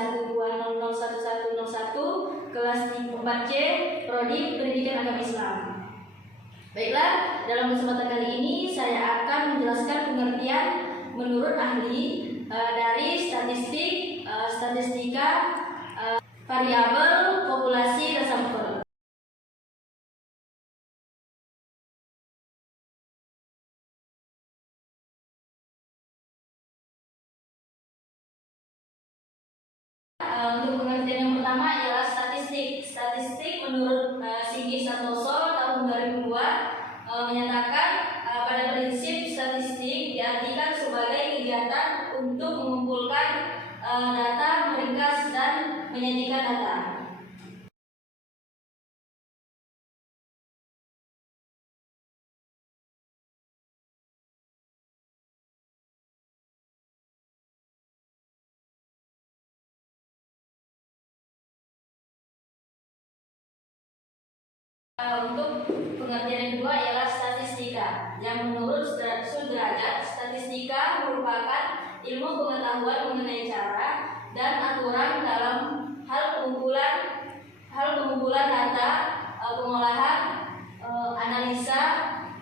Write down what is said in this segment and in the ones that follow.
12001101 kelas 4C Prodi Pendidikan Agama Islam. Baiklah, dalam kesempatan kali ini saya akan menjelaskan pengertian menurut ahli dari statistika variabel populasi dan sampel. Untuk pengertian yang pertama ialah statistik. Statistik menurut Sigi Santoso tahun 2002 menyatakan pada prinsip statistik diartikan sebagai kegiatan untuk mengumpulkan data, meringkas dan menyajikan data. Untuk pengertian yang kedua ialah statistika, yang menurut Sudrajat, statistika merupakan ilmu pengetahuan mengenai cara dan aturan dalam hal pengumpulan data, pengolahan, analisa,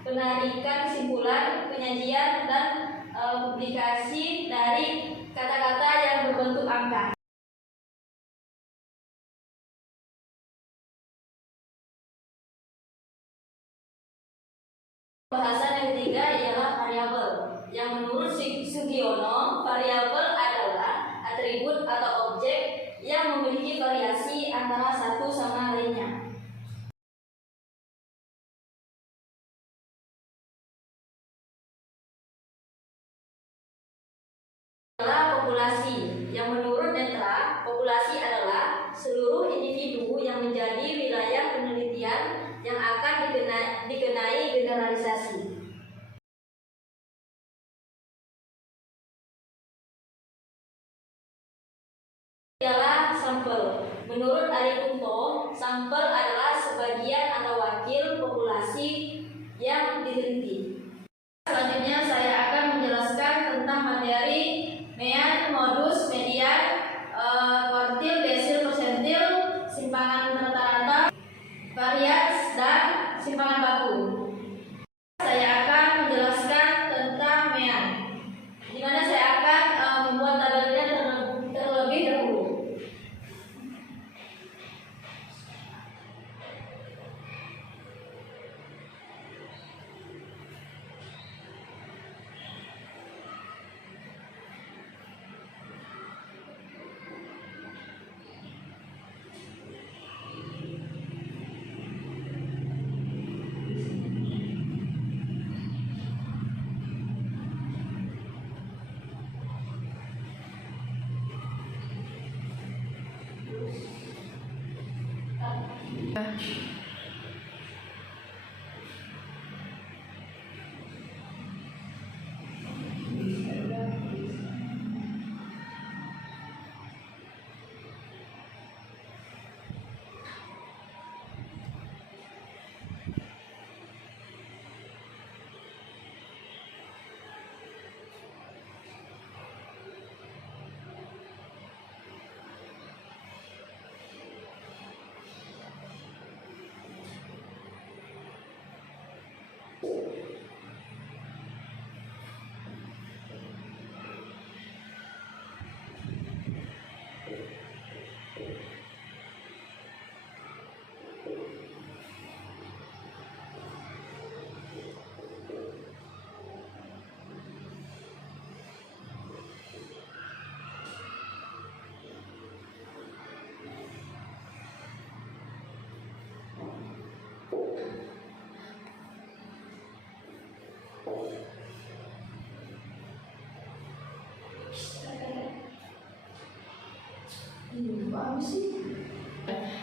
penarikan kesimpulan, penyajian dan publikasi dari kata-kata yang berbentuk angka. Bahasan yang ketiga ialah variabel, yang menurut Sugiono, variabel adalah atribut atau objek yang memiliki variasi antara satu sama lainnya. Adalah populasi, yang menurut Netra, populasi adalah seluruh individu yang menjadi wilayah penelitian yang akan dikenai generalisasi. Ialah sampel. Menurut Ari Kunto, sampel adalah sebagian atau wakil populasi yang diteliti. Selanjutnya saya akan menjelaskan tentang materi mean, modus, median, kuartil, desil, persentil, simpangan rata-rata, varians, dan simpangan baku. Saya akan menjelaskan tentang mean, di mana saya akan membuat tabelnya terlebih dahulu.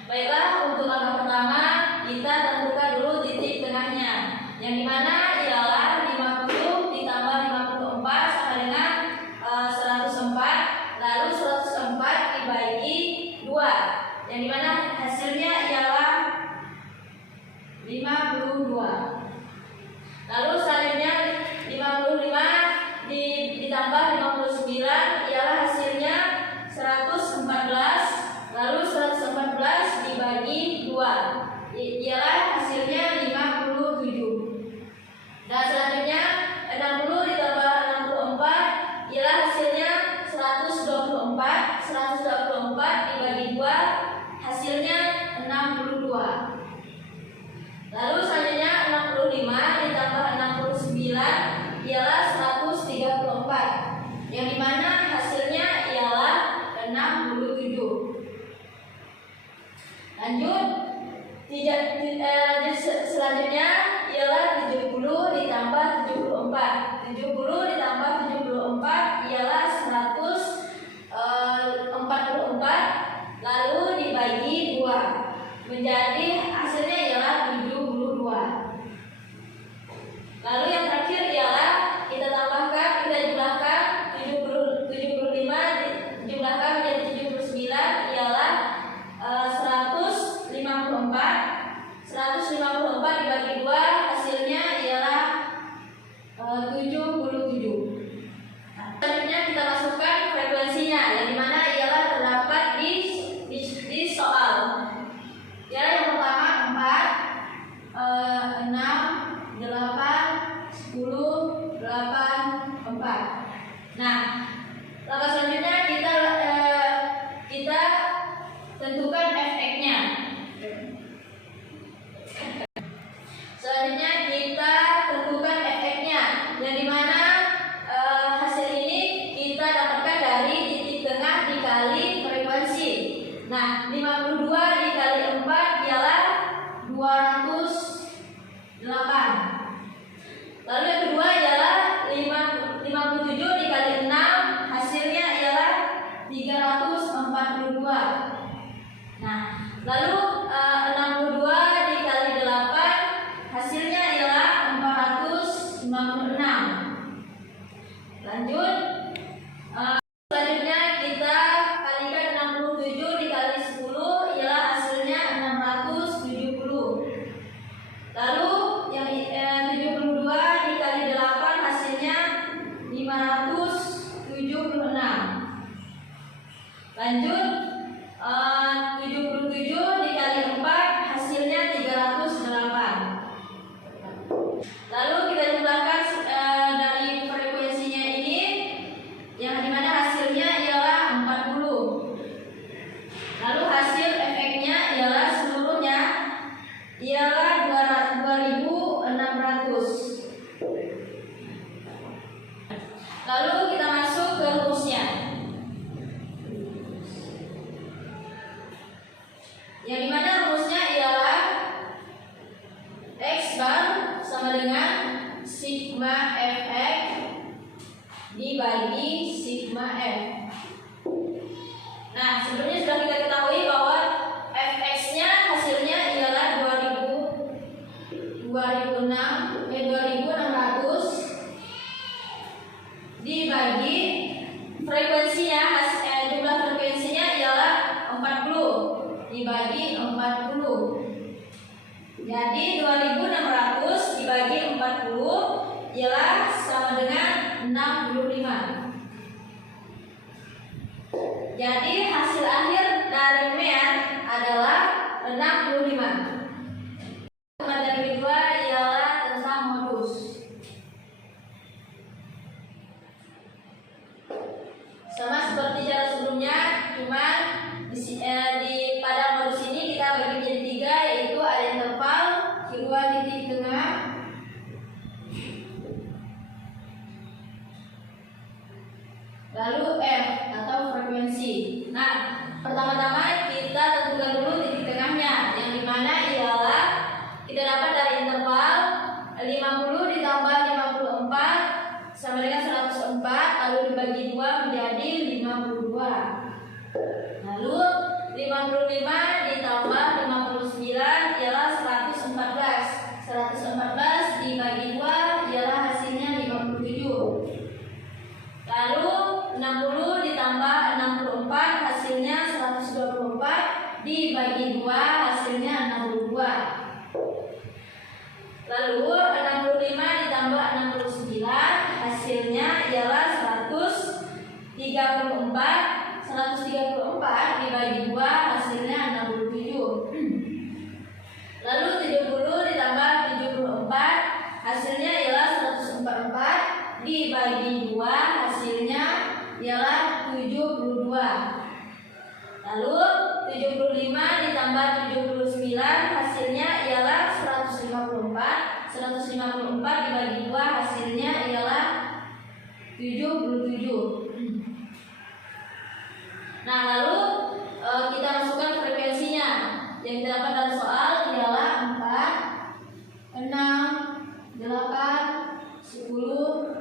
Baiklah, untuk langkah pertama kita tentukan dulu titik tengahnya, yang dimana ialah 50 ditambah 54 sama dengan 104, lalu 104 dibagi 2, yang dimana hasilnya ialah 52. Lalu selanjutnya 55 ditambah 59 ialah hasilnya 114. tentukan fx-nya. Selanjutnya kita tentukan fx-nya, yang dimana hasil ini kita dapatkan dari titik tengah dikali frekuensi. Nah, 52 dikali 4 ialah 208. Lalu yang kedua ialah 57 dikali 6, hasilnya ialah 342. Nah, lalu 62 dikali 8, hasilnya ialah 456. Lanjut, selanjutnya kita kalikan 67 dikali 10 ialah hasilnya 670. Lalu yang 72 dikali 8 hasilnya 576. Lanjut, 77 dikali 4 hasilnya 308. Lalu kita jumlahkan dari frekuensinya ini, yang dimana hasilnya ialah 40. Lalu hasil efeknya ialah seluruhnya ialah 2600. Lalu kita masuk ke rumusnya, yang dimana rumusnya ialah X bar sama dengan sigma fx dibagi sigma f. Nah, sebelumnya sudah kita ketahui bahwa fx-nya hasilnya ialah 2600 dibagi frekuensinya, jumlah frekuensinya ialah 40 dibagi 40. Jadi 2600 dibagi 40 ialah sama dengan 65. Jadi hasil akhir dari MEAN adalah 65. Materi kedua ialah tentang modus. Sama seperti cara sebelumnya, cuman pada modus ini kita bagi menjadi 3, yaitu ada interval, kedua titik tengah, lalu f atau frekuensi. Nah, pertama-tama kita tentukan dulu titik tengahnya, yang dimana ialah kita dapat dari interval 50 ditambah 54 sama dengan 104, lalu dibagi 2 menjadi 52. Lalu 55 ditambah 59 ialah 114. 114 dibagi 2 ialah hasilnya 57. Lalu 60 ditambah 64 hasilnya 124 dibagi 2 hasilnya 62. Lalu 65 ditambah 69 hasilnya ialah 134. 134 dibagi 2 hasilnya 67. Lalu 70 ditambah 74 hasilnya ialah 144 dibagi 2 hasilnya ialah 72. Lalu 75 ditambah 79 hasilnya ialah 154. 154 dibagi 2 hasilnya ialah 77. Nah, lalu kita masukkan frekuensinya. Yang kita dapat dari soal ialah 4, 6, 8, 10,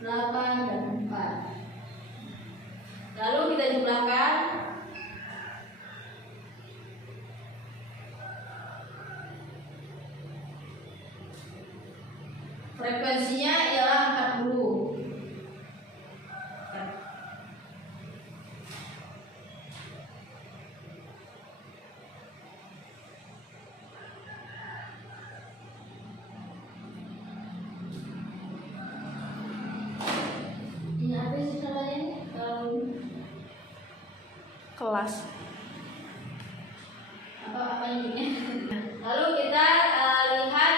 8, dan 4. Lalu kita jumlahkan. Frekuensinya ialah 40. Ini apa sih namanya? Kelas. Apa ini? Lalu kita lihat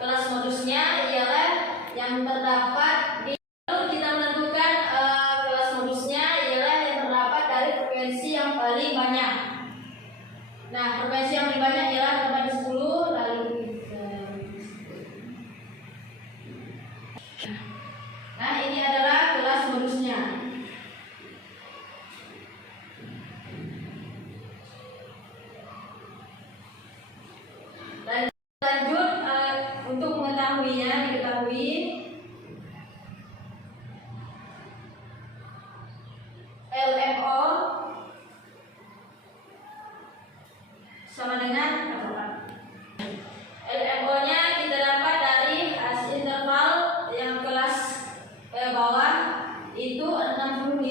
kelas modusnya ialah yang terdapat di. Lalu kita menentukan kelas modusnya ialah yang terdapat dari frekuensi yang paling banyak. sama dengan LMO-nya kita dapat dari hasil interval yang kelas bawah itu 65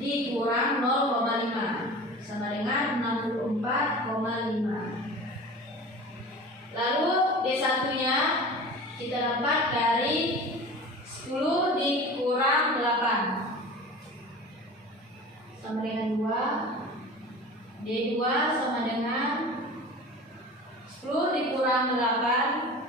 dikurang 0,5 sama dengan 64,5. Lalu D1-nya kita dapat dari 10 dikurang 8 sama dengan 2. D2 sama dengan 10 dikurang 8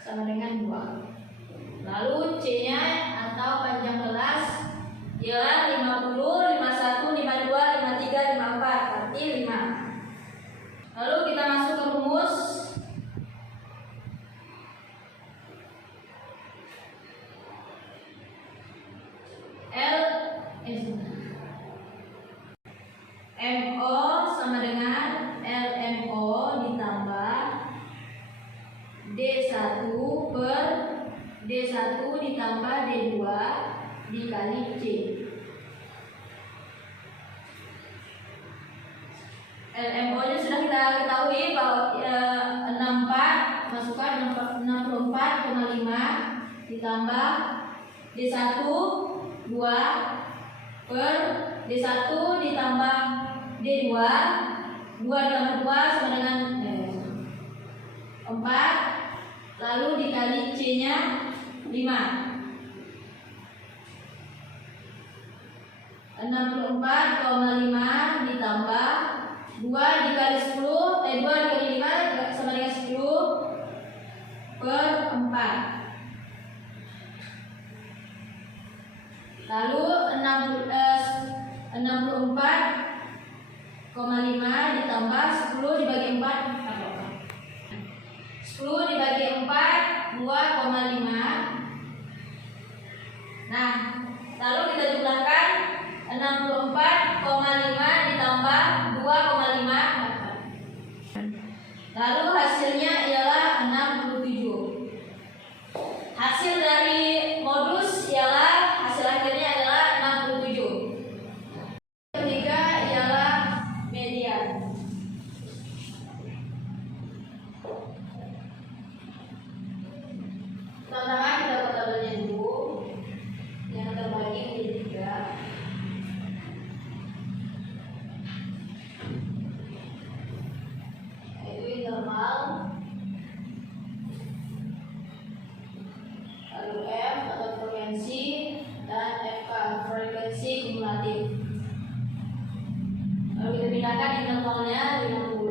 sama dengan 2. Lalu C-nya atau panjang kelas ialah 50, 51, 52, 53, 54, berarti 5. Lalu kita masuk ke rumus. MO sama dengan LMO ditambah D1 per D1 ditambah D2 dikali C. LMO-nya sudah kita ketahui bahwa 64 masukkan 64,5 ditambah D1 2 per D1 ditambah D2 2 ditambah 2 sama dengan 4, lalu dikali C-nya 5. 64,5 ditambah 2 dikali 10, 2 dikali 5 sama dengan 10 per 4. Lalu 64,5 ditambah 10 dibagi 4 10 dibagi 4 2,5. Nah, lalu kita jumlahkan 64,5 ditambah 2,5. Lalu hasilnya ialah 67. Hasil dari modus ialah hasil akhirnya adalah 67. Ketiga ialah median. Pertama kita buat tabelnya dulu. Yang terbagi menjadi 3. Interval, lalu F atau frekuensi, dan FK frekuensi kumulatif. Lalu kita pindahkan intervalnya 50.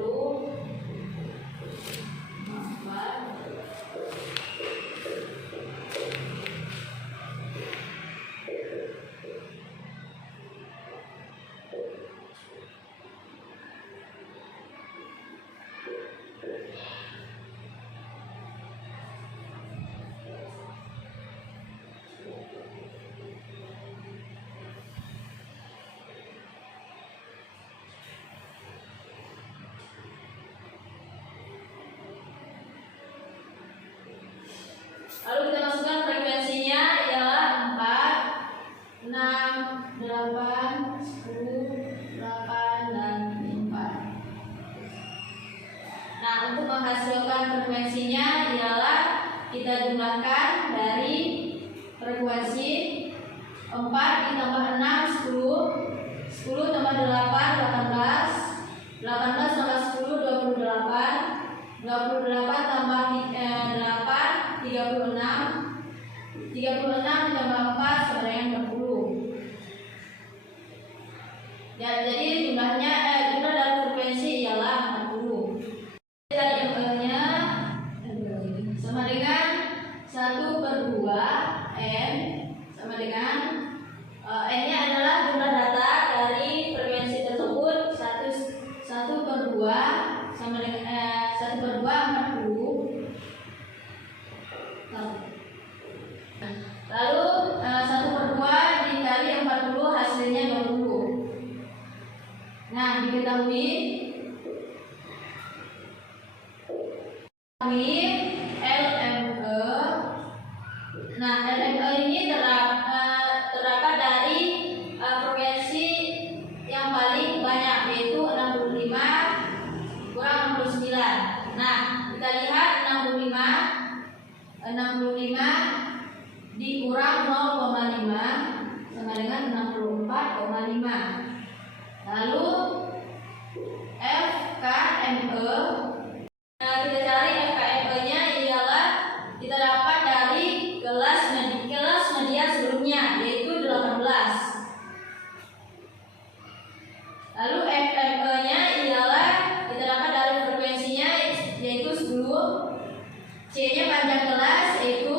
Lalu kita masukkan frekuensinya ialah 4, 6, 8, 10, 8, dan 4. Nah, untuk menghasilkan frekuensinya ialah kita jumlahkan dari frekuensi 4 ditambah 6, 10, 10 tambah 8, 18, 18 tambah 10, 28, 28 tambah 8, 36, 36 tambah 4 sama dengan 40. Ya, jadi jumlahnya jumlah dari frekuensi ialah 40. Dari M-nya sama dengan 1/2 N sama dengan N-nya adalah jumlah data dari frekuensi tersebut. 1/2 sama dengan 1/2 40. Lalu 1/2 dikali 40 hasilnya 20. Nah, diketahui LME. Nah, LME ini terdapat dari frekuensi yang paling banyak, yaitu 65 dikurang 0,5 sama dengan 64,5. Lalu FKME, kita cari FKME-nya ialah kita dapat dari kelas media sebelumnya, yaitu 18. Lalu FME-nya ialah kita dapat dari frekuensinya, yaitu 10. C-nya panjang kelas, yaitu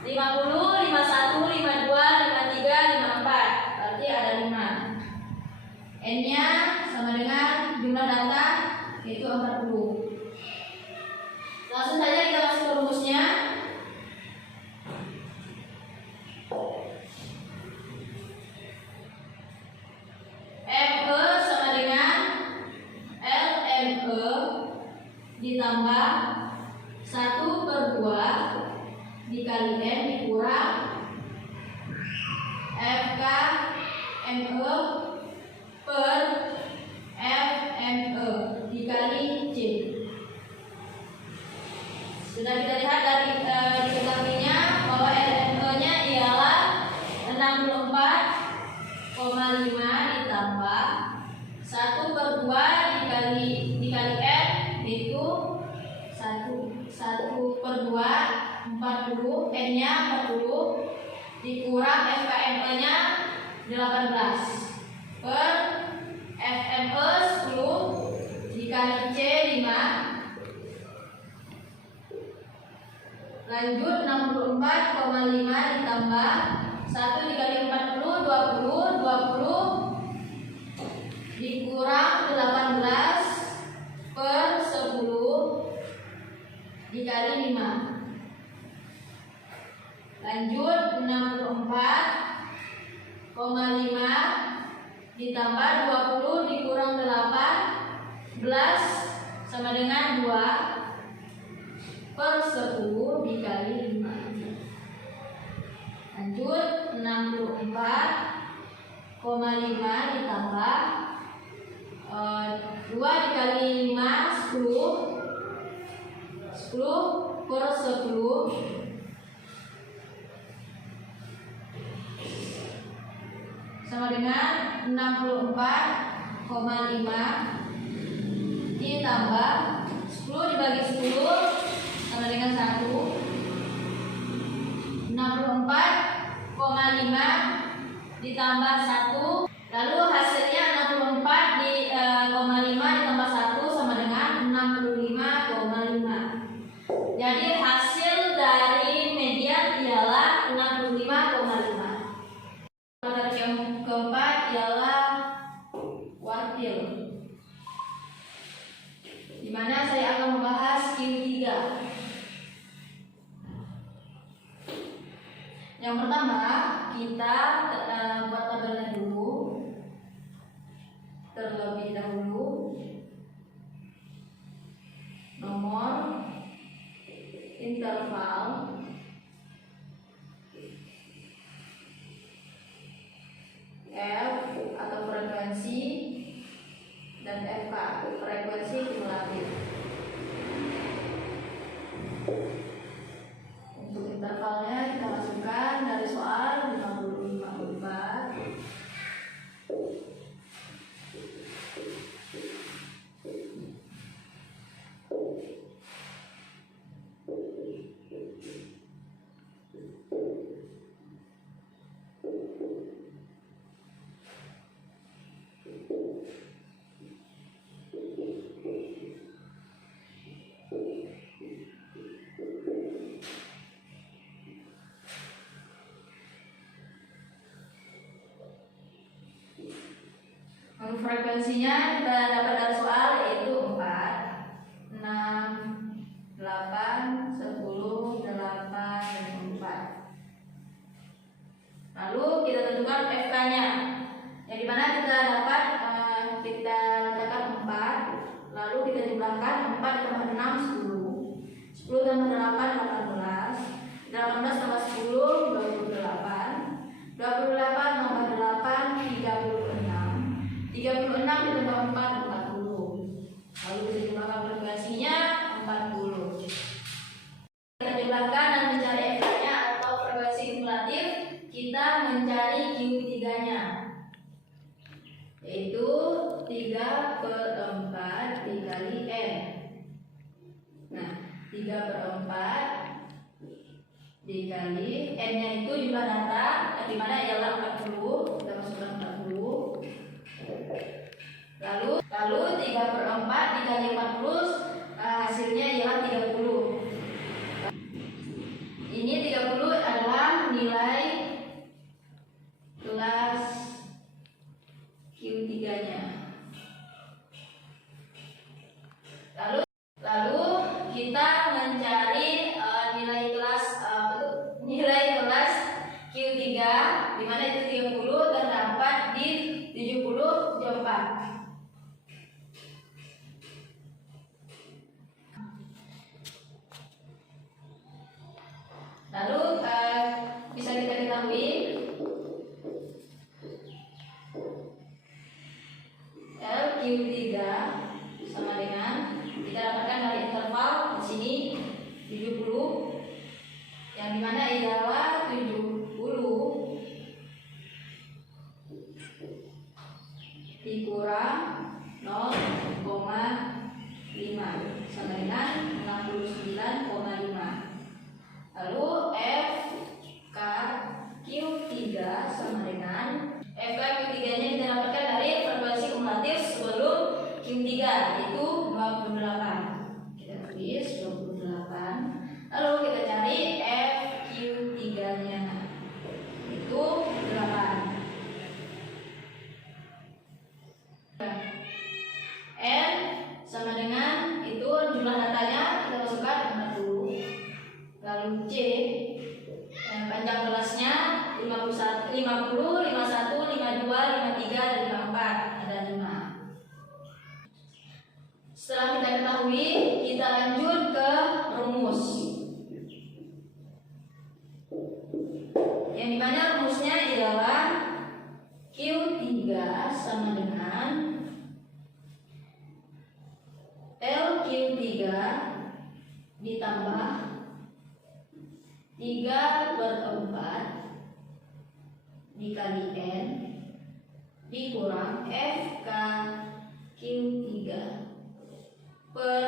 50, 51, 52, 53, 54. Berarti ada 5. N-nya sama dengan jumlah data, yaitu 40. Langsung saja kita masuk ke rumusnya. FE sama dengan LME ditambah 1/2 dikali N dikurang FKME per FME dikali C. Sudah kita lihat dari diketahuinya bahwa LME-nya ialah 64,5 ditambah 1/2 dikali N, yaitu 1/2 40, N-nya 40 dikurang FKME-nya 18 per FME 10 dikali C 5. Lanjut 64,5 ditambah 1 dikali 40 20 dikurang 18 per 10 dikali 5. Lanjut 64,5 ditambah 20 dikurang 18 sama dengan 2 per 10 dikali 5. Lanjut 64,5 ditambah 2 dikali 5 10 per 10 sama dengan 64,5 ditambah 10 dibagi 10 sama dengan 1. 64,5 ditambah 1, lalu hasilnya 64,5 ditambah 1 sama dengan 65,5. Jadi hasil dari median ialah 65,5. Materi yang keempat ialah kuartil, di mana saya akan membahas Q3. Yang pertama, kita buat tabelnya dulu terlebih dahulu. Nomor, interval, F atau frekuensi, dan FK frekuensi kumulatif. Untuk intervalnya kita masukkan dari soal 50-54. Frekuensinya kita dapat dari soal, yaitu 4, 6, 8, 10, 8, dan 4. Lalu kita tentukan FK-nya, yang dimana kita dapat kita letakkan 4, lalu kita jumlahkan 4 tambah 6 10, 10 tambah 8 18, 18 tambah 10 28, 28 tambah 8 36, 36 ditambah 4 40. Lalu kita jumlahkan frekuensinya 40. Kita jumlahkan kumulatif, kita mencari Q3-nya, yaitu 3/4 dikali N. Nah, 3/4 dikali N-nya itu jumlah data, di mana ialah 40. Kita masukkan 40. Lalu 3/4 dikali 40, hasilnya ialah 30. Ini 30 adalah nilai kelas Q3-nya. Lalu kita mencari nilai kelas Q3, di mana itu 30 terdapat di 74. Lalu bisa kita ketahui LQ3 sama dengan, kita dapatkan dari interval di sini 70, yang dimana ialah 70 dikurang 0,5 sama dengan 69,5. Lalu FKQ3 sama dengan, FKQ3-nya kita dapatkan dari frekuensi kumulatif sebelum Q3, itu 28. Kita tulis 28. Lalu kita cari FQ3-nya, itu 8. N sama dengan, itu jumlah datanya kita masukkan 40. Lalu C, panjang kelasnya 50, 51, 52, 53, dan 54, ada 5. Setelah kita ketahui, kita lanjut ke rumus, yang dimana rumusnya ialah Q3 sama dengan LQ3 ditambah 3/4 dikali N dikurang FKQ3 per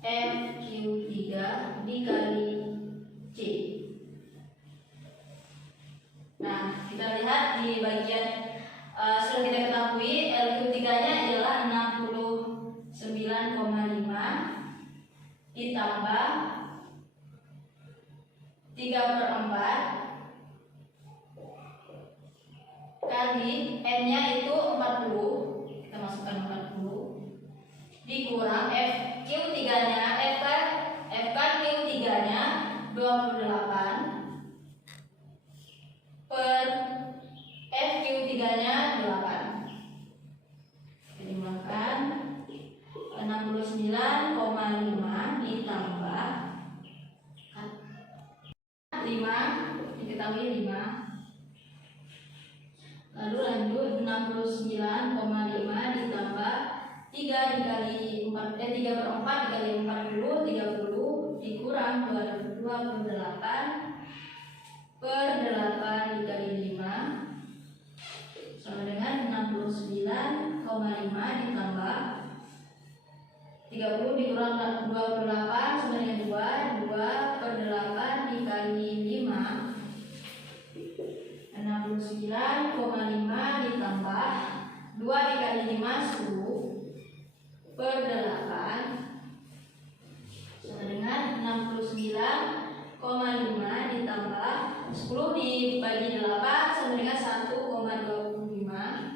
FQ3 dikali C. Nah, kita lihat di bagian sudah kita ketahui LQ3-nya adalah 69,5 ditambah 3/4 kali N-nya itu 40, kita masukkan 40, dikurang FQ3-nya, FKQ3-nya 28 per FQ3-nya 8. Jadi makan 69,5 ditambah 5, diketahui 5. Lalu lanjut 69,5 ditambah 3 dikali 4, 3/4 dikali 40, 30 dikurang 28 per 8 dikali 5 sama dengan 69,5 ditambah 30 dikurang 28 sama dengan 2 per 8 dikali 5, 69,5 ditambah 2 dikali 5 10 per 8 sama dengan 69,5 ditambah 10 dibagi 8 sama dengan 1,25.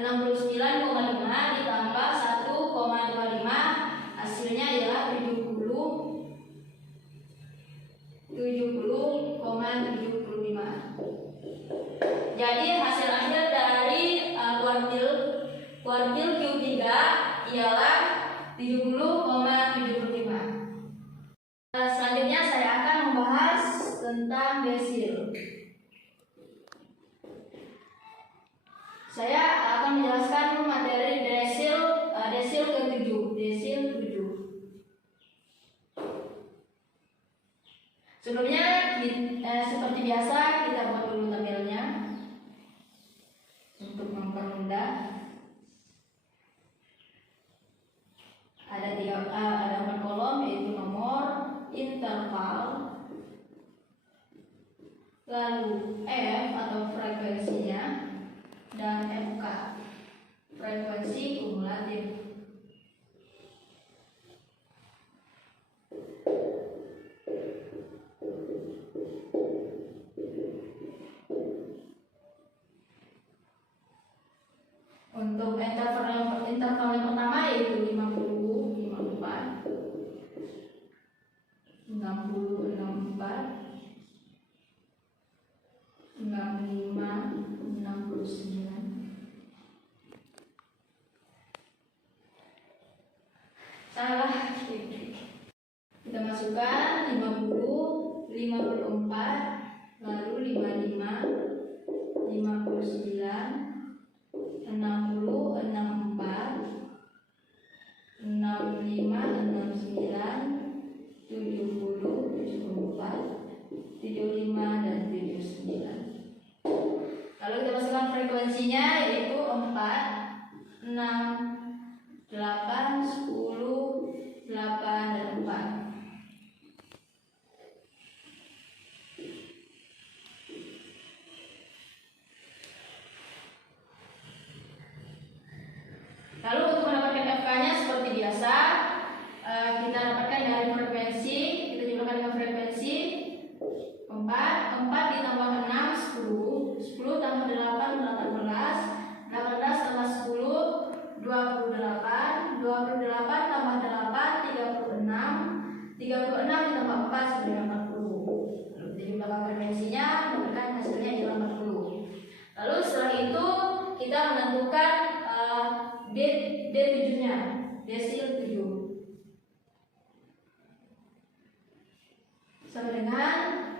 69,5 ditambah 1,25, hasilnya ialah 70,75. Jadi hasil akhir dari kuartil Q3 ialah 70,75. Selanjutnya saya akan membahas tentang desil. Saya akan menjelaskan materi desil ke-7, desil 7. Sebelumnya seperti biasa kita buat dulu tabelnya untuk mempermudah. Ada 4 kolom, yaitu nomor, interval, lalu F atau frekuensinya, dan FK, frekuensi kumulatif. Untuk interval yang pertama yaitu 50, 54, 60, 64, 65, 69. Salah. Kita masukkan 50, 54, lalu 55, 59, 60, 64, 65, 69, 70, 74, 75, dan 79. Lalu kita masukkan frekuensinya yaitu 4, 6, 8, 10, 8, dan 4. Lalu untuk mendapatkan FK-nya seperti biasa, kita dapatkan dari frekuensi. Kita jumlahkan dengan frekuensi 4 ditambah 6, 10, 10 tambah 8, 18, 18 tambah 10, 28, 28 tambah 8, 36, 36 ditambah 4 sebanyak 40. Lalu kita jumlahkan frekuensinya, mendapatkan hasilnya adalah 40. Lalu setelah itu kita menentukan D7-nya, desil 7. Sama dengan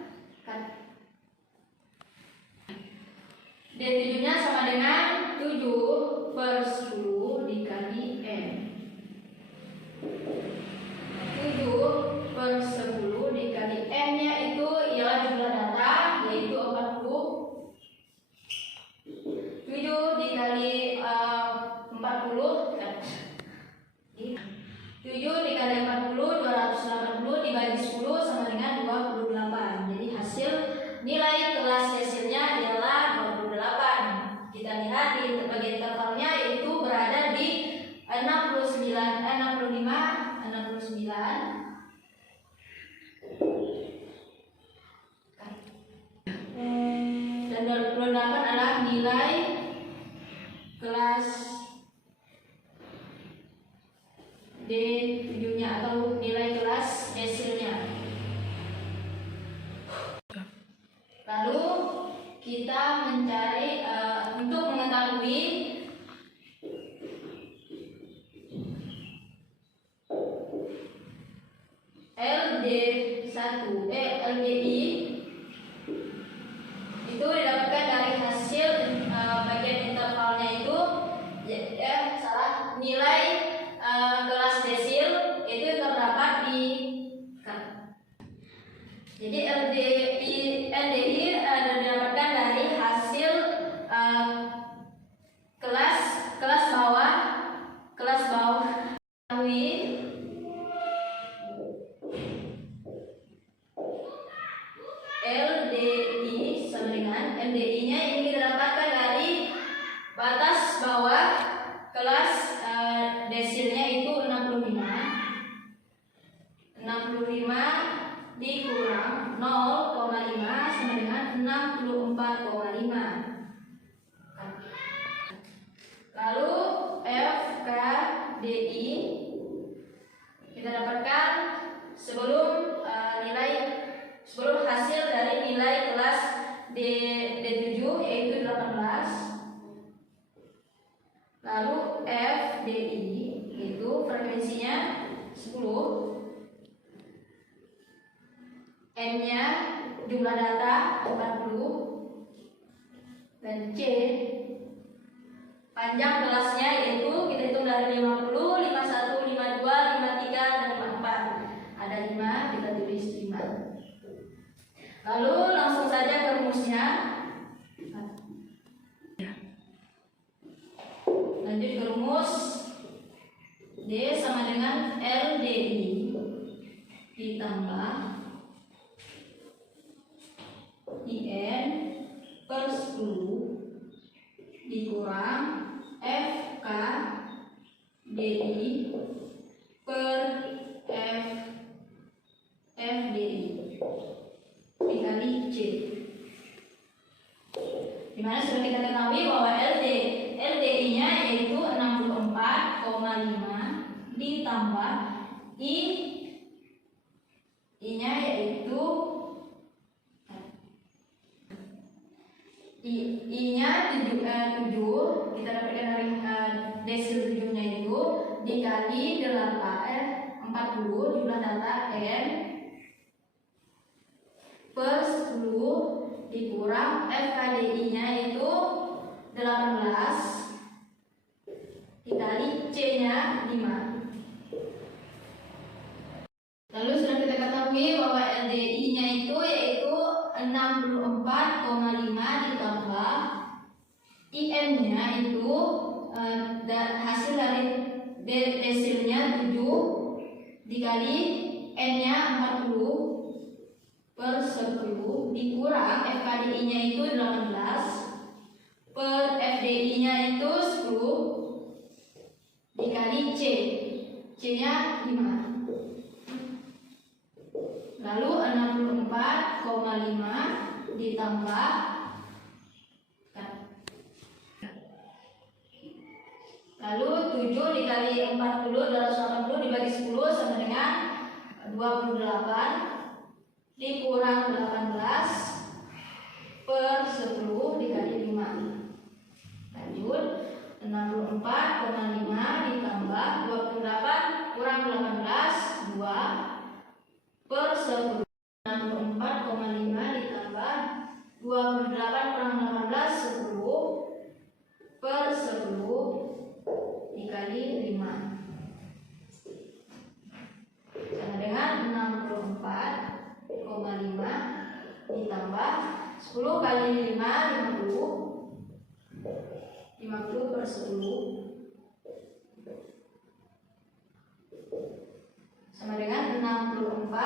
D7-nya sama dengan 7/10 dikali M. 7/10 dikali M-nya itu ialah jumlah data, yaitu 40. 7 dikali 40 7 dikali 40, 280 dibagi 10 sama dengan 28. Jadi hasil nilai kelas desilnya adalah 28. Kita lihat di bagian intervalnya yaitu berada di 65, 69. Dan 28 adalah nilai kelas D7-nya atau nilai kelas desilnya. Lalu kita mencari untuk mengetahui LDI itu didapatkan dari hasil bagian intervalnya itu nilai kelas desil itu terdapat di jadi LDI didapatkan dari hasil kelas bawah LDI sama dengan LDI-nya ini didapatkan dari batas bawah kelas desilnya itu 65 dikurang 0,5 sama dengan 64,5. Lalu FKDI kita dapatkan sebelum hasil dari nilai kelas D7 yaitu 18. Lalu FDI itu frekuensinya 10, M-nya jumlah data 40, dan C panjang kelasnya yaitu kita hitung dari 50, 51, 52, 53, dan 54. Ada 5, kita tulis 5. Lalu langsung saja ke rumusnya. Lanjut ke rumus. D sama dengan LDI ditambah IN per 10 dikurang FK DI per FDI dikali C. Dimana sudah kita ketahui bahwa LDI-nya yaitu 64,5 ditambah I-nya yaitu I-nya 7, kita dapatkan dari desil 7-nya itu dikali 40 jumlah data N per 10 dikurang FKDI-nya itu 18 dikali C-nya 5. Lalu sudah kita ketahui bahwa LDI-nya itu yaitu 64,5 ditambah IN-nya itu hasil dari desilnya 7 dikali N-nya 40 per 10 dikurang FKDI-nya itu 18 per FDI-nya itu 10 dikali C-nya 5. Lalu 64,5 ditambah lalu 7 dikali 40 280 dibagi 10 sama dengan 28 dikurang 18 per 10 dikali 5. Lanjut 64,5 ditambah 28 kurang 18 2 per 10. 64,5 ditambah 28 kurang 18 10 per 10 dikali 5 sama dengan 64,5 ditambah 10 kali 5 50 per 10 sama dengan 64,5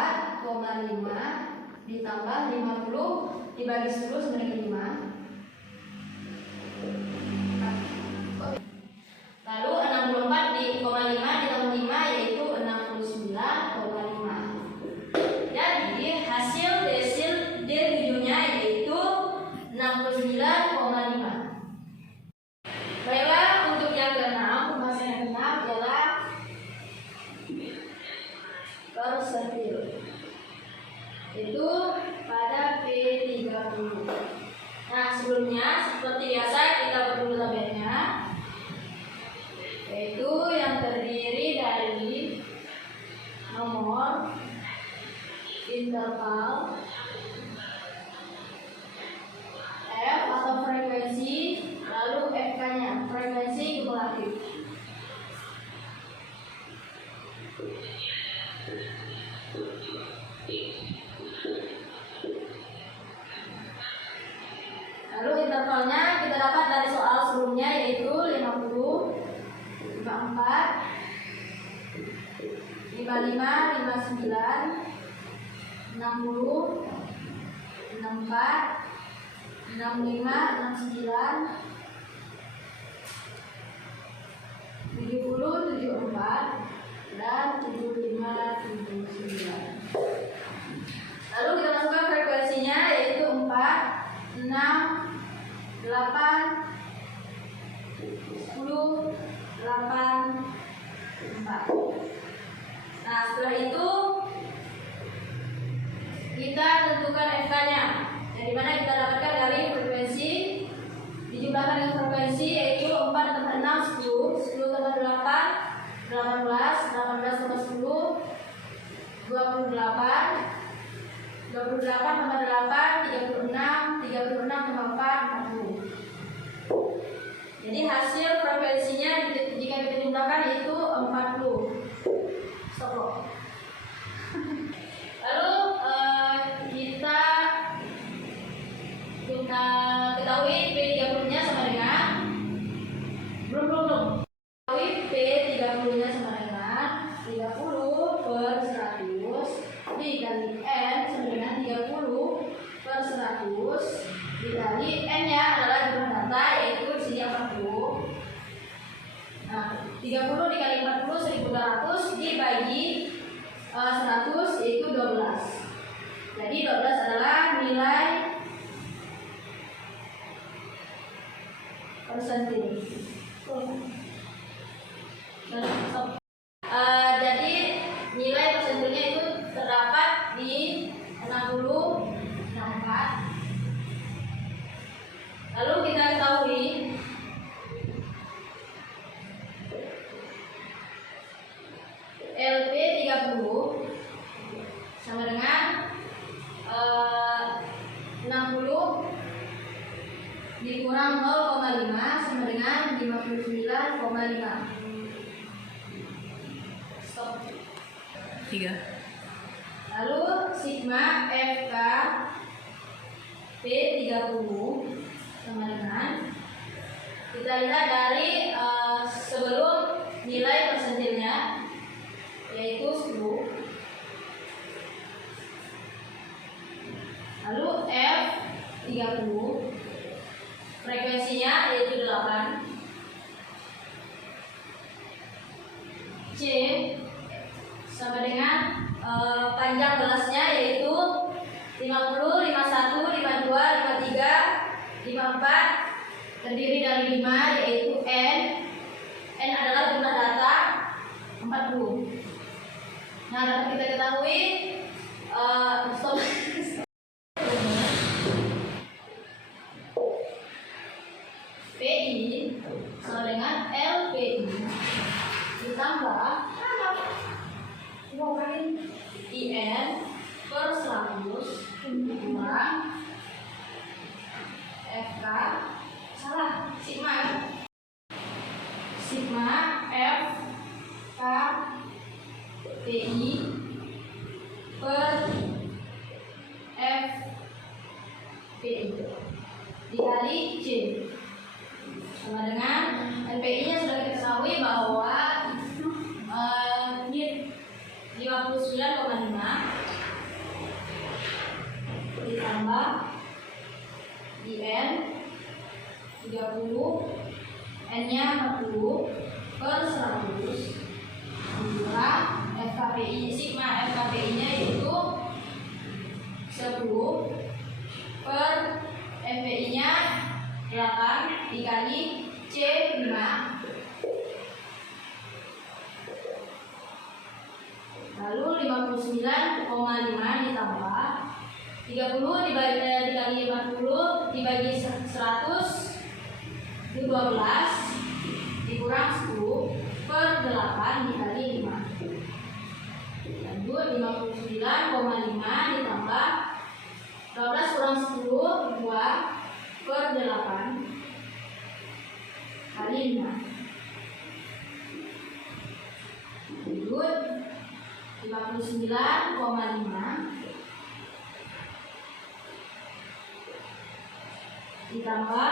ditambah 50 dibagi 10 sama dengan 5. Lalu 64,5 ditambah 5 yaitu 69,5. Jadi hasil desil D7-nya yaitu 69,5. Baiklah, untuk yang keenam, pembahasan yang keenam adalah persentil. Itu pada P30. Nah, sebelumnya seperti biasa kita buat dulu tabelnya, yaitu yang terdiri dari nomor, interval, F atau frekuensi, lalu FK-nya frekuensi kumulatif. Lalu intervalnya kita dapat dari soal sebelumnya yaitu 50, 54, 55, 59, 60, 64, 65, 69, 70, 74, dan 75, 79. Lalu kita masukkan frekuensinya yaitu 4, 6, 8, 10, 8, 4. Nah, setelah itu kita tentukan FK-nya. Dari mana kita dapatkan dari frekuensi dijumlahkan dengan frekuensi yaitu 4 tambah 6 10, 10 tambah 8 18, 18 tambah 10 28, 28 tambah 8 36, 36 tambah 4 40. Jadi hasil frekuensinya jika kita jumlahkan itu 40. Stop. Lalu kita Jadi 12 adalah nilai persentil. Jadi nilai persentilnya itu terdapat di 64. Lalu kita ketahui LP 30 sama dengan 60 dikurang 0,5 sama dengan 59,5. Stop. 3. Lalu sigma FK P30 sama dengan, kita lihat dari sebelum nilai persentilnya yaitu 10. Lalu F30 frekuensinya yaitu 8. C sama dengan panjang gelasnya yaitu 50, 51, 52, 53, 54, terdiri dari 5 yaitu N. N adalah jumlah data 40. Nah, dapat kita ketahui PI sama dengan LPI ditambah IN per 100 kurang FK sigma FK PI per FPI dikali C sama dengan NPI nya sudah kita ketahui bahwa 59,5 ditambah IN 30, N nya 40 per 100 dikurang FKPI sigma FKPI nya yaitu 10 per FPI nya 8 dikali C 5. Lalu 59,5 ditambah 30 dikali 50 dibagi 100 itu 12 dikurang 10 per 8 dikali 5. Lanjut 59,5 ditambah 12 kurang 10 2 per 8 kali 5. Lanjut 59,5 ditambah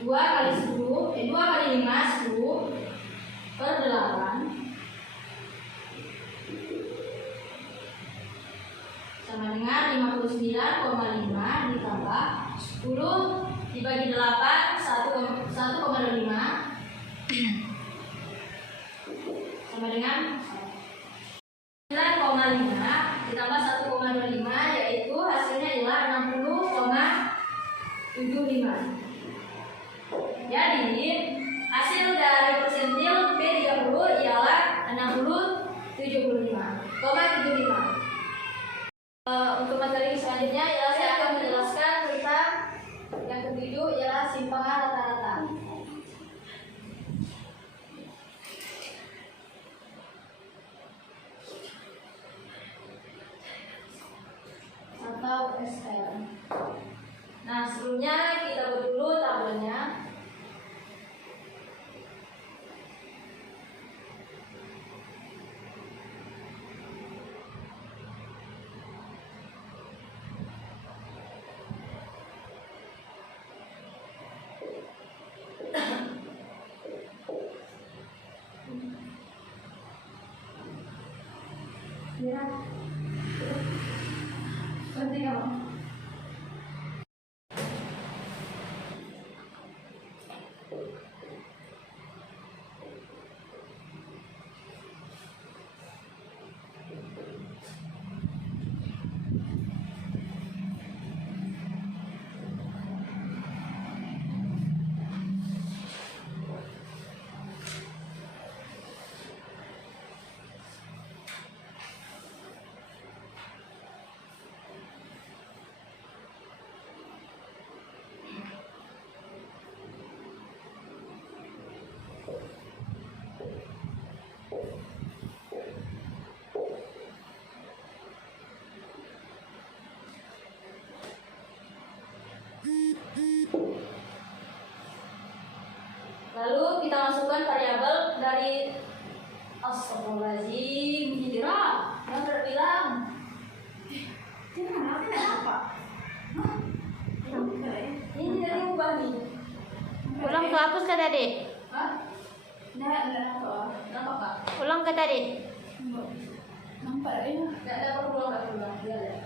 2 kali 10 2 kali 5 10 per 8 sama dengan 59,5 ditambah 10 dibagi 8 1,25 sama dengan 9,5 ditambah 1,25 yaitu hasilnya adalah 60,75. Jadi hasil dari persentil P30 ialah 60,75. Untuk materi selanjutnya ialah saya akan menjelaskan tentang yang ketujuh ialah simpangan rata-rata atau SL. Nah, sebelumnya kita buat dulu tabelnya. Ya. Berhenti kamu. dari astagfirullahaladzim, bilang, yang terbilang. Kenapa? Ini dari ubah nih. Ulang ke hapus kata adik. Hah? Enggak nampak. Nampak Kak? Ulang kata adik. Nampak ya. Enggak perlu. Dia ada.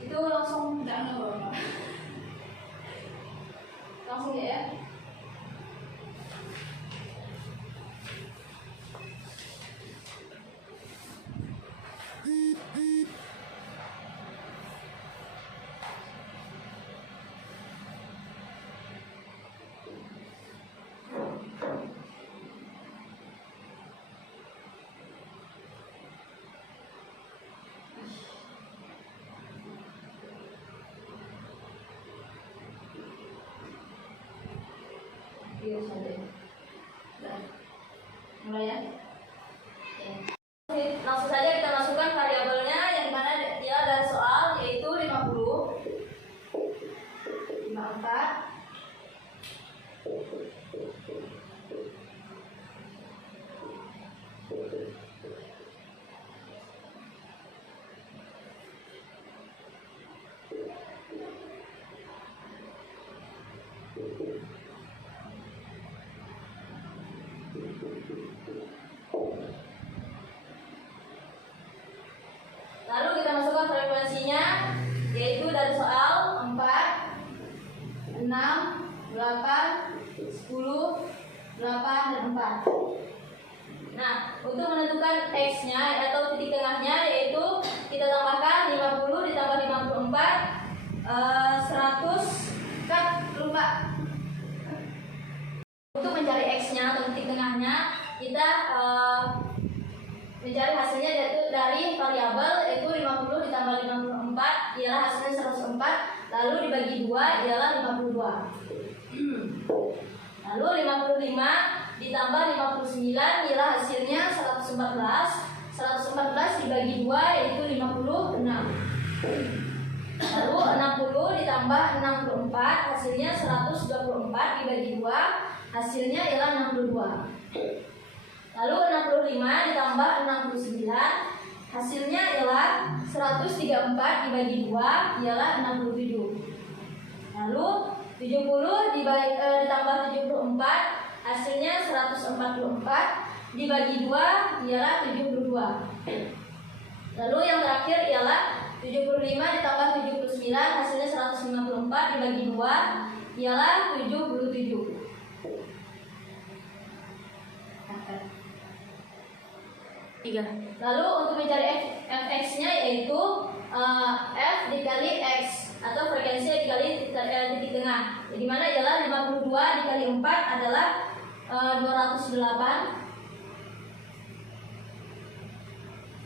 Itu langsung Enggak nampak. langsung ya. Iya, sudah. Nah, mulai ya. Oke. Langsung saja kita masukkan variabelnya yang mana dia dari soal yaitu 50 54 Lalu kita masukkan frekuensinya yaitu dari soal 4 6 8 10 8 dan 4. Nah, untuk menentukan X-nya atau titik tengahnya yaitu kita tambahkan 50 ditambah 54 100 kan lupa. Untuk mencari X-nya atau titik tengahnya kita mencari hasilnya yaitu dari variabel yaitu 50 ditambah 54 ialah hasilnya 104, lalu dibagi 2 ialah 52. Lalu 55 ditambah 59 ialah hasilnya 114. 114 dibagi 2 yaitu 56. Lalu 60 ditambah 64 hasilnya 124 dibagi 2 hasilnya ialah 62. Lalu 65 ditambah 69 hasilnya ialah 134 dibagi 2 ialah 67. Lalu 70 ditambah 74 hasilnya 144 dibagi 2 ialah 72. Lalu yang terakhir ialah 75 ditambah 79 hasilnya 154 dibagi 2 ialah 77. Lalu untuk mencari fx-nya yaitu f dikali x atau frekuensinya dikali titik tengah. Di mana ialah 52 dikali 4 adalah 208.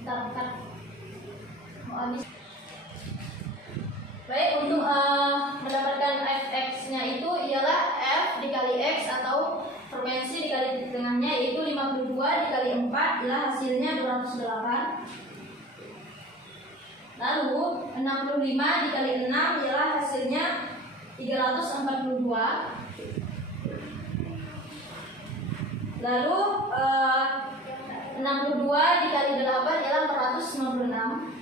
Bentar. Mau habis. Baik, untuk mendapatkan fx-nya itu ialah f dikali x atau frekuensi dikali titik tengahnya yaitu 52 dikali 4 ialah hasilnya 208. Lalu 65 dikali 6 ialah hasilnya 342. Lalu 62 dikali 8 ialah 456.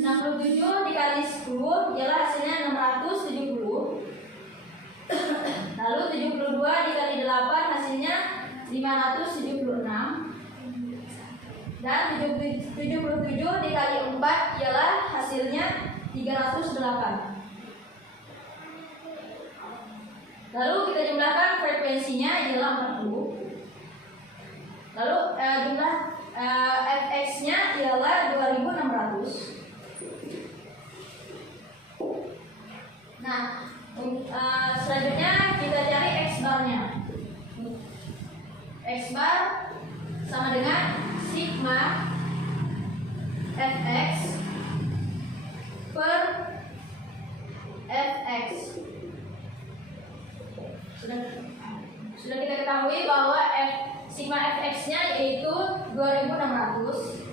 67 dikali 10 ialah hasilnya 670. Lalu 72 dikali 8 hasilnya 576. Dan 77 dikali 4 ialah hasilnya 308. Lalu kita jumlahkan frekuensinya ialah 40. Lalu jumlah fx-nya ialah 2600. Nah, selanjutnya kita cari X bar-nya. X bar sama dengan sigma fx per fx. Sudah kita ketahui bahwa sigma fx-nya yaitu 2600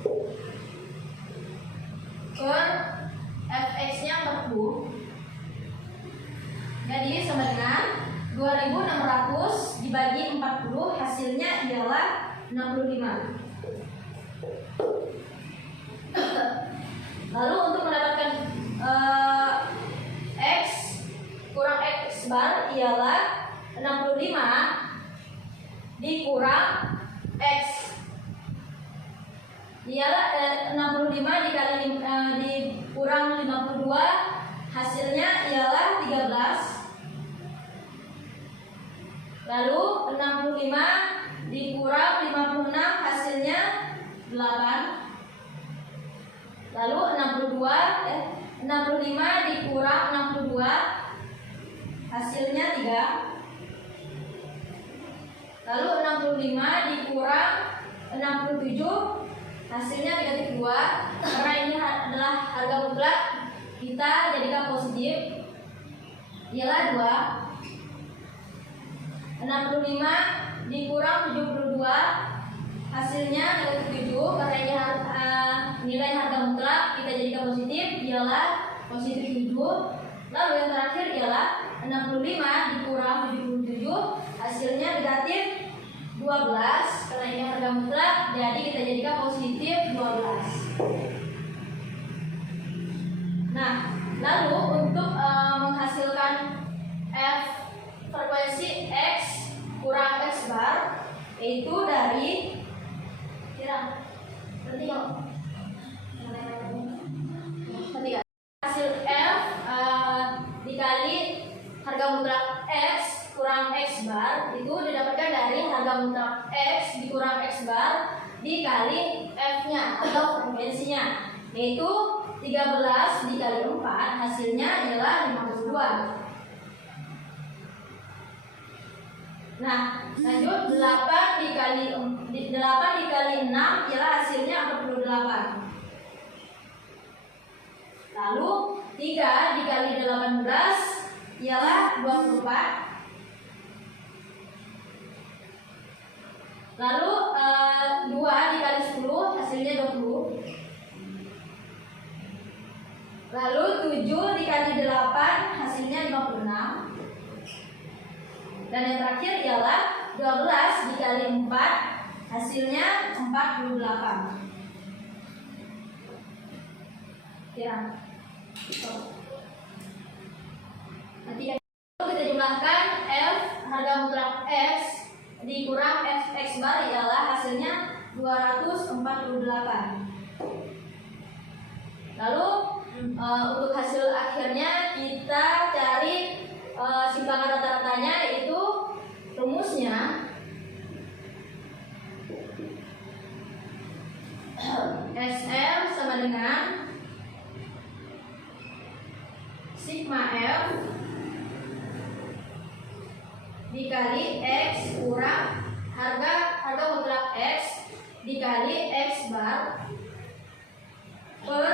per fx-nya 40. Jadi sama dengan 2600 65 dikurang 52, hasilnya ialah 13. Lalu 65 dikurang 56, hasilnya 8. Lalu 65 dikurang 62, hasilnya 3. Lalu 65 dikurang 67, hasilnya negatif 2. Karena ini adalah harga mutlak, kita jadikan positif, ialah 2. 65 dikurang 72, hasilnya negatif 7. Karena ini nilai harga mutlak, kita jadikan positif, ialah positif 7. Lalu yang terakhir ialah 65 dikurang 77, hasilnya negatif 12. Karena ini harga mutlak, jadi kita jadikan positif 12. Nah, lalu untuk menghasilkan F frekuensi X kurang X bar, yaitu dari hasil F dikali harga mutlak X kurang X bar itu didapatkan dari harga mutlak X dikurang X bar dikali F-nya atau frekuensinya, yaitu 13 dikali 4, hasilnya adalah 52. Nah, lanjut 8 dikali 6 ialah hasilnya 48. Lalu 3 dikali 18 ialah 24. Lalu 2 dikali 10 hasilnya 20. Lalu 7 dikali 8 hasilnya 56. Dan yang terakhir ialah 12 dikali 4, hasilnya 48. Nanti kita jumlahkan F harga mutlak X dikurang X bar ialah hasilnya 248. Lalu untuk hasil akhirnya kita cari simpangan rata-ratanya, yaitu rumusnya SM sama dengan sigma F dikali X kurang harga mutlak X dikali X bar per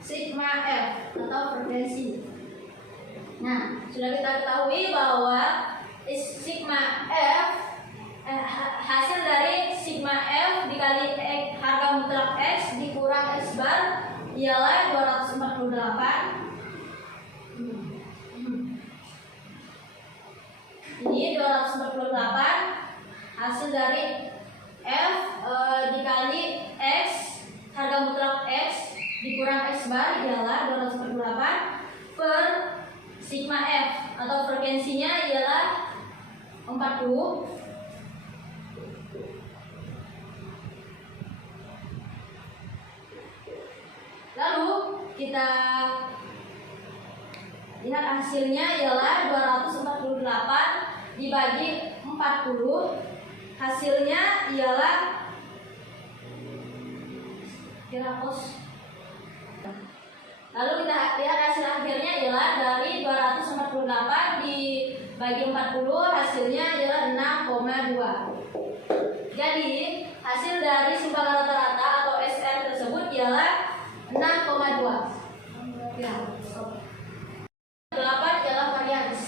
sigma F atau frekuensi. Nah, sudah kita ketahui bahwa sigma F hasil dari sigma F dikali harga mutlak X dikurang X bar ialah 248. Ini 248 hasil dari F dikali X harga mutlak X dikurang X bar ialah 248 per sigma F atau frekuensinya ialah 40. Lalu kita lihat hasilnya ialah 248 dibagi 40, hasilnya ialah Lalu kita lihat hasil akhirnya ialah dari 248 dibagi 40, hasilnya ialah 6,2. Jadi hasil dari simpangan rata-rata atau SR tersebut ialah 6,2. 8 ialah varians.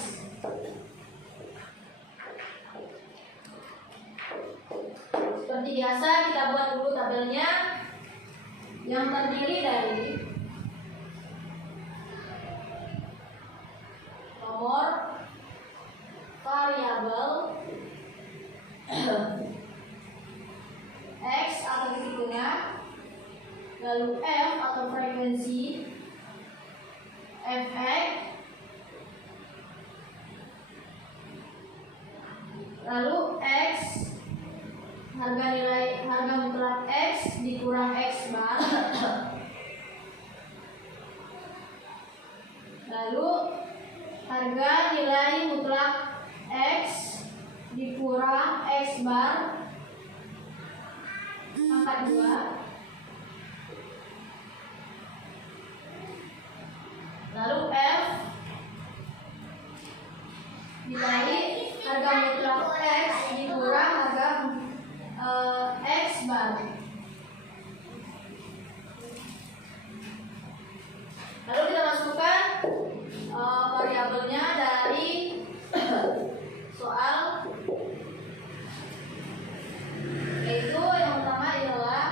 Seperti biasa kita buat dulu tabelnya yang terdiri dari nomor variabel X atau titik tengah, lalu F atau frekuensi, Fx, lalu X harga mutlak X dikurang X bar. Lalu harga nilai mutlak X dikurang X bar pangkat 2. Lalu F dikali harga mutlak X dikurang harga X bar. Lalu kita masukkan variabelnya dari soal, yaitu yang pertama adalah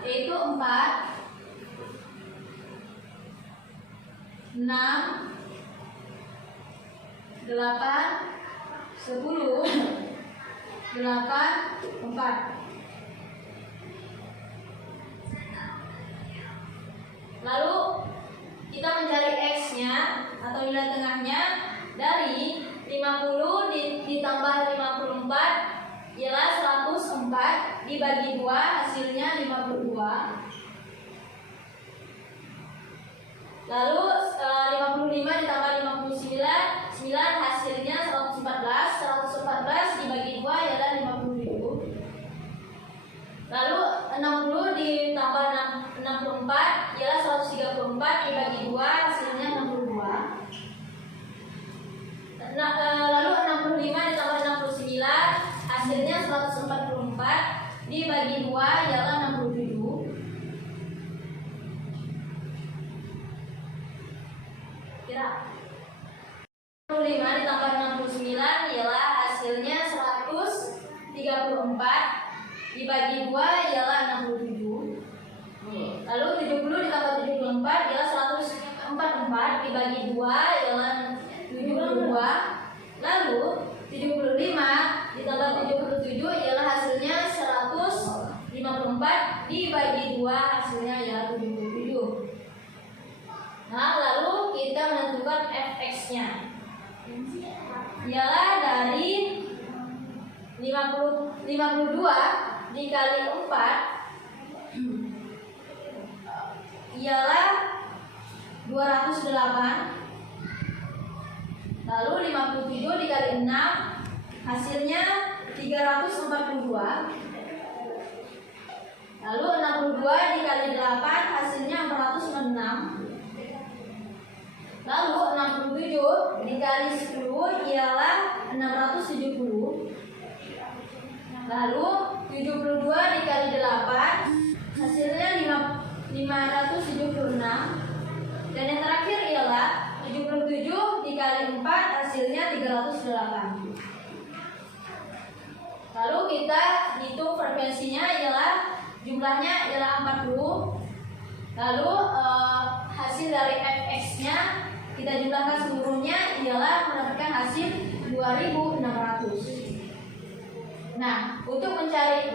yaitu 4, 6, 8, 10, 8, 4. Lalu kita mencari X-nya atau nilai tengahnya dari 50 ditambah 54 ialah 104 dibagi 2 hasilnya 52. Lalu 55 ditambah 59 hasilnya 114. 114 dibagi 2 ialah 57. Lalu 60 ditambah 64 ialah 134 dibagi 2 hasilnya 62. Lalu 65 ditambah 69 hasilnya 144 dibagi 2 ialah 67. Kira 65 ditambah 69 ialah hasilnya 134 dibagi 2 ialah 67. Lalu 70 ditambah 74 ialah 144 dibagi 2 ialah 72. Lalu 75 ditambah 77 ialah hasilnya 154 dibagi 2 hasilnya ialah 77. Nah, lalu kita menentukan fx-nya. Ialah dari 52 dikali 4 ialah 208. Lalu 57 dikali 6 hasilnya 342. Lalu 62 dikali 8 hasilnya 406. Lalu 67 dikali 10 ialah 670. Lalu 72 dikali 8 hasilnya 576. Dan yang terakhir ialah 77 dikali 4 hasilnya 308. Lalu kita hitung frekuensinya ialah jumlahnya ialah 40. Lalu hasil dari fx-nya kita jumlahkan seluruhnya ialah mendapatkan hasil 2600. Nah, untuk mencari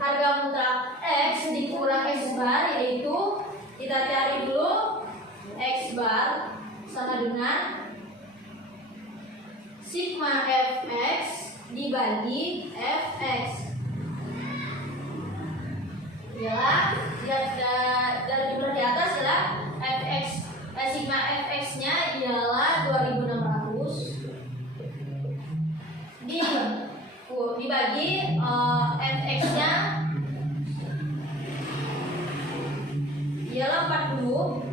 harga mutlak X dikurang X bar, yaitu kita cari dulu X bar sama dengan sigma fx dibagi fx. Ialah dari jumlah di atas ialah fx, sigma fx-nya ialah 2600 dibagi fx-nya ialah 40.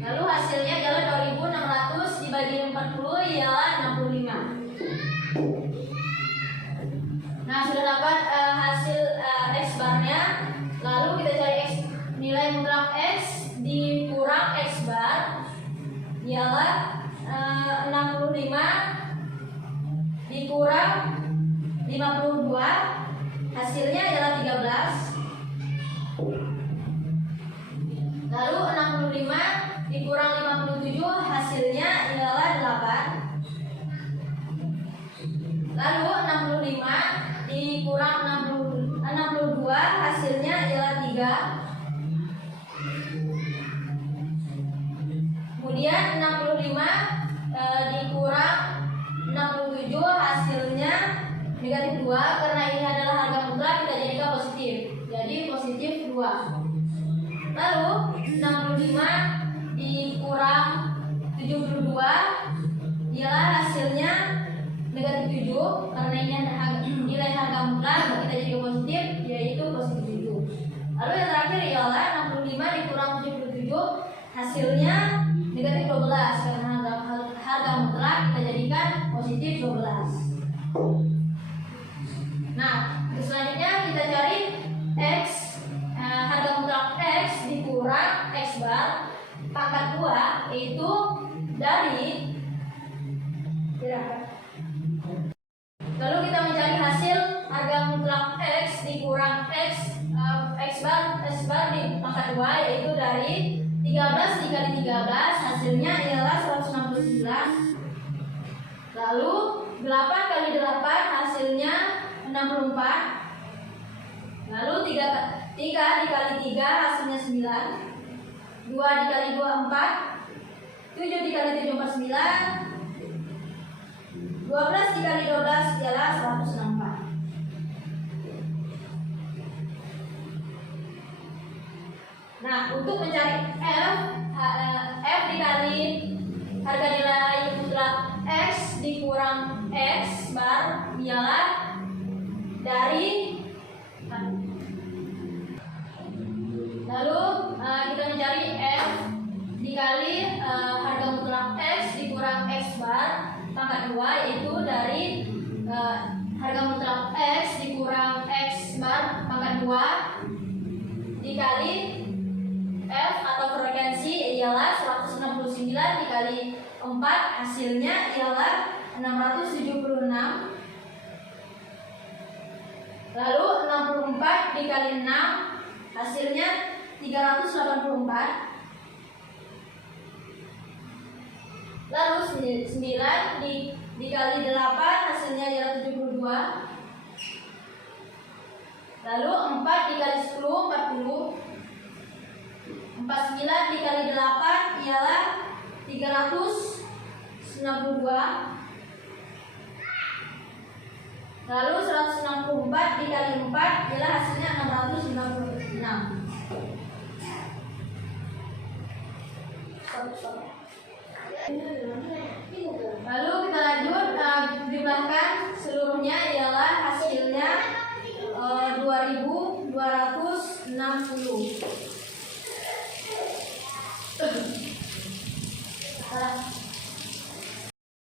Lalu hasilnya adalah 2600 dibagi 40 ialah 65. Nah, sudah dapat hasil X barnya. Lalu kita cari X, nilai mutlak X dikurang X bar ialah 65 dikurang 52, hasilnya adalah 13. Lalu 65 dikurang 57, hasilnya adalah 8. Lalu 65 dikurang 62, hasilnya adalah 3. Kemudian 65 dikurang 67, hasilnya negatif 2. Karena ini adalah harga mutlak, kita jadikan positif. Jadi positif 2. Lalu 65 dikurang 72 ialah hasilnya negatif 7. Karena ini nilai harga mutlak, kita jadikan positif, yaitu positif 7. Lalu yang terakhir ialah 65 dikurang 77, hasilnya negatif 12. Karena harga mutlak, kita jadikan positif 12. Nah, selanjutnya kita cari X, harga mutlak X dikurang X bar pangkat 2, yaitu dari lalu kita mencari hasil harga mutlak X dikurang X bar di pangkat 2, yaitu dari 13 dikali 13, hasilnya ialah 169. Lalu 8 kali 8, hasilnya 64. Lalu 3 dikali 3, hasilnya 9. 2 dikali 2, 4. 7 dikali 7, 49. 12 dikali 12 ialah 164. Nah, untuk mencari F dikali harga nilai mutlak X dikurang X bar ialah dari, lalu kita mencari F dikali harga mutlak X dikurang X bar pangkat 2, yaitu dari harga mutlak X dikurang X bar pangkat 2 dikali F atau frekuensi ialah 169 dikali 4, hasilnya ialah 676. Lalu 64 dikali 6, hasilnya 384. Lalu 9 dikali 8, hasilnya ialah 72. Lalu 4 dikali 10, 40. 49 dikali 8 ialah 392. Lalu 164 dikali 4 ialah hasilnya 696. Lalu kita lanjut, jumlahkan seluruhnya ialah hasilnya 2260.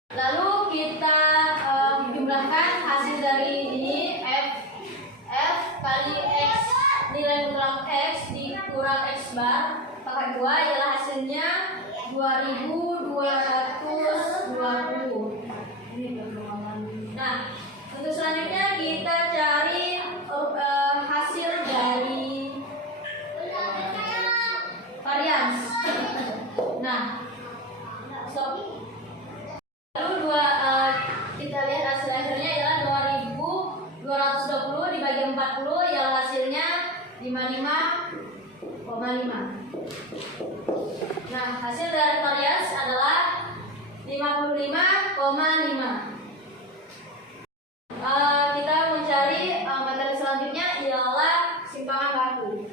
Lalu kita jumlahkan hasil dari ini F kali X, nilai mutlak X dikurang X bar pangkat 2 ialah hasilnya 2220. Nah, untuk selanjutnya kita cari hasil dari varians. Nah, lalu kita lihat hasilnya ialah 2220 dibagi 40 yang hasilnya 55,5. Nah, hasil dari varians adalah 55,5. Kita mencari materi selanjutnya ialah simpangan baku.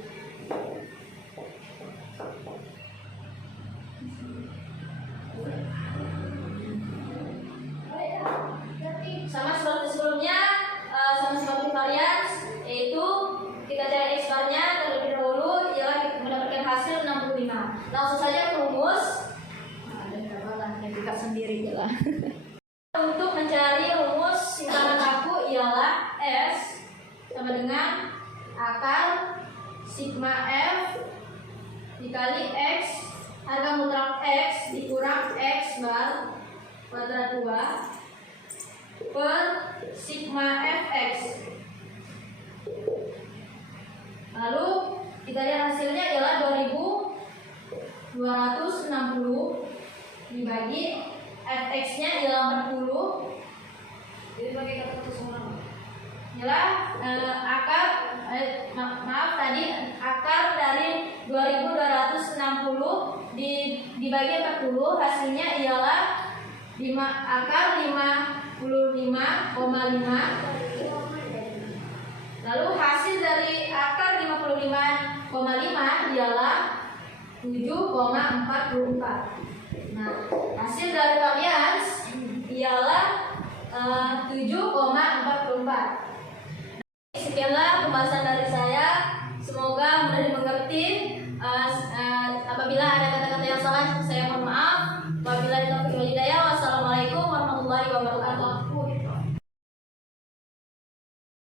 Sama seperti sebelumnya, sama seperti varians, yaitu kita cari X barnya terlebih dahulu ialah kita mendapatkan hasil 65. Langsung saja merumus. Ada berapa lah yang kita sendiri lah. Untuk mencari rumus simpangan baku ialah S sama dengan akar sigma F dikali X harga mutlak X dikurang X bar kuadrat 2 per sigma fx. Lalu kita lihat hasilnya adalah 2260 dibagi fx-nya adalah 40. Jadi pakai kata semua. Ialah akar dari 2260 dibagi 40, hasilnya ialah akar 55,5. Lalu hasil dari akar 55,5 ialah 7,44. Nah, hasil dari kalian ialah 7,44. Sekianlah pembahasan dari saya. Semoga mudah dimengerti.